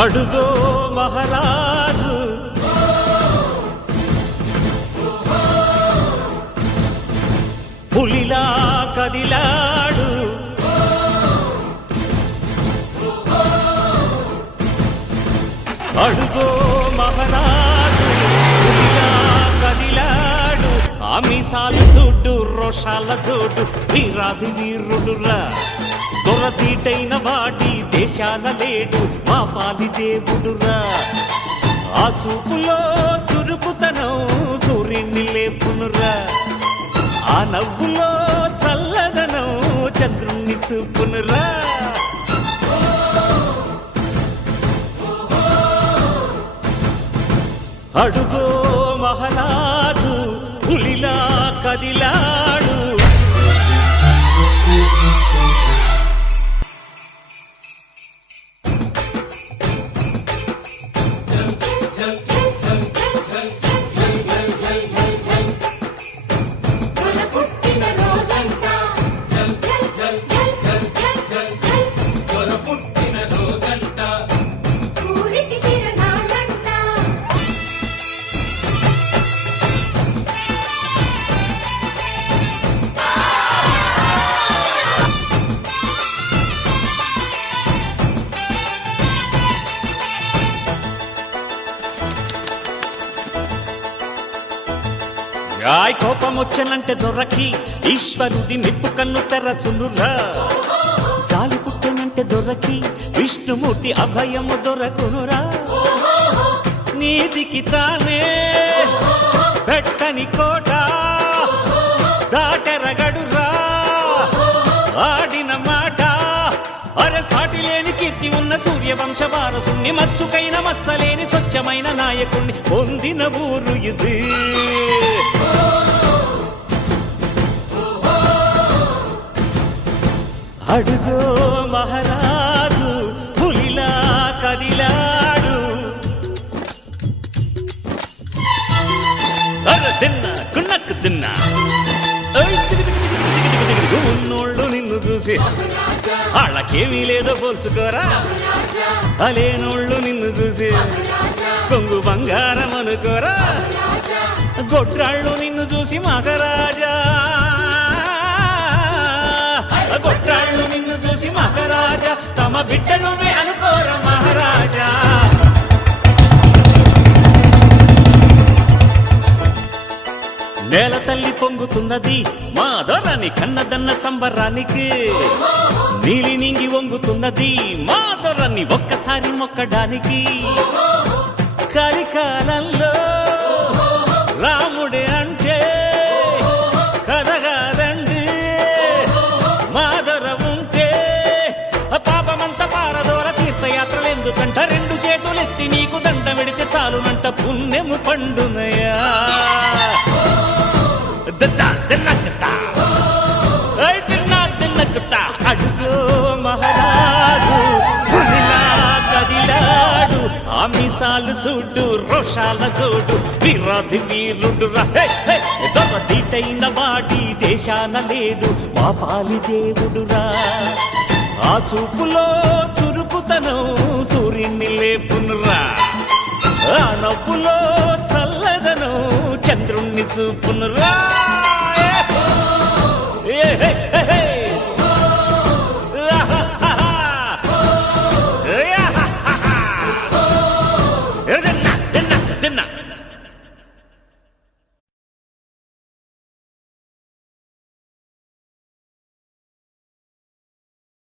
అడుగో మహారాజు పులిలా కదిలాడు అడుగో మహారాజు పులిలా కదిలాడు ఆమిసాలు చూడు రోషాల చూడు వీరాది వీరుడురా దొరతీటైన వాడి దేశాల లేడు మా పాలి దేవుడురా ఆ చూపులో చురుకుతనం సూర్యుని లేపునురా ఆ నవ్వులో చల్లదనం చంద్రుణ్ణి చూపునురా అడుగో మహారాజు పులిలా కదిలాడు రాయ్ కోపమొచ్చనంటే దొరకి ఈశ్వరుడి నిప్పు కన్ను తెరచునురా జాలి పుట్టనంటే దొరకి విష్ణుమూర్తి అభయము దొరకునురా నీతికి తానే పెట్టని కోట దాటెరగడురా ఆడిన మాట అరసాటి లేని కీర్తి ఉన్న సూర్యవంశ వారసుని మచ్చుకైన మచ్చలేని స్వచ్ఛమైన నాయకుణ్ణి పొందిన ఊరు ఇది అడుగో మహారాజు పులిలా కదిలాడు తిన్నా కున్నక్కు తిన్నా ఉన్నోళ్ళు నిన్ను చూసి వాళ్ళకేమీ లేదో పోల్చుకోరా అలేనోళ్ళు నిన్ను చూసి కొంగు బంగారం అనుకోరా గొడ్రాళ్ళు నిన్ను చూసి మహారాజా గొడ్రాళ్ళు నిన్ను చూసి మహారాజా తమ బిడ్డ నువ్వే అనుకోరా మహారాజా నేల తల్లి పొంగుతున్నది మా దొరని కన్నదన్న సంబరానికి నీలి నింగి వంగుతున్నది మా దొరని ఒక్కసారి మొక్కడానికి కలికాలంలో రాముడే అంటే కదగాదండి మా దొర ఉంటే పాపమంత పారదోర తీర్థయాత్రలు ఎందుకంట రెండు చేతులెత్తి నీకు దండ వెడితే చాలునంట పుణ్యము పండునయా అడుగో మహారాజు పులిలా కదిలాడు ఆమిసాలు చూడు రోషాల చూడు వీరాది వీరుడురా దొరతీటైన వాడి దేశాన లేడు మా పాలి దేవుడురా ఆ చూపులో చురుకుతనం సూర్యుని లేపునురా ఆ నవ్వులో చల్లదనం చంద్రుణ్ణి చూపునురా